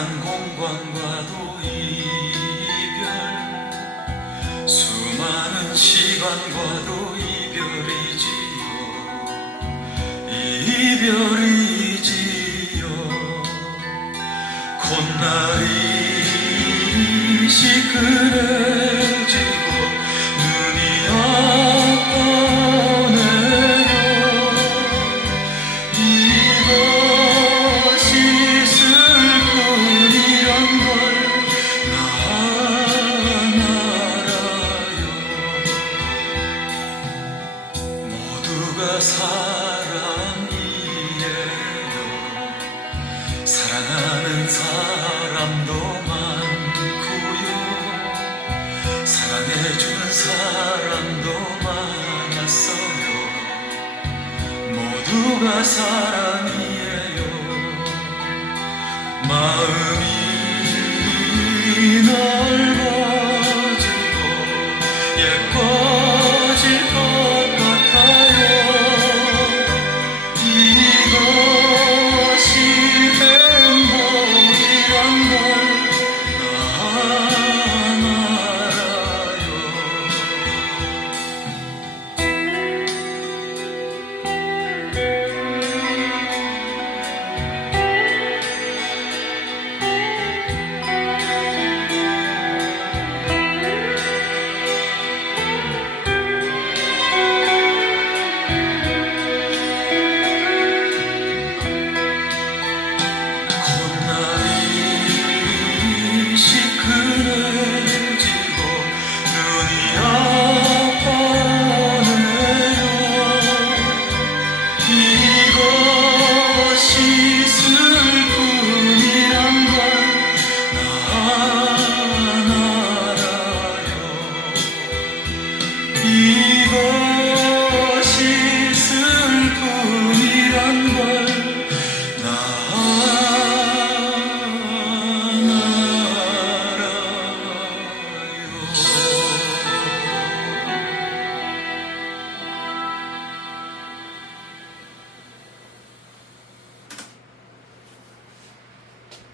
공간과도 이별 수많은 시간과도 이별이지요. 이별이지요. 콧날이 시그네 누가 사랑이에요? 사랑하는 사람도 많고요. 사랑해주는 사람도 많았어요. 모두가 사랑이에요. 마음이 이것이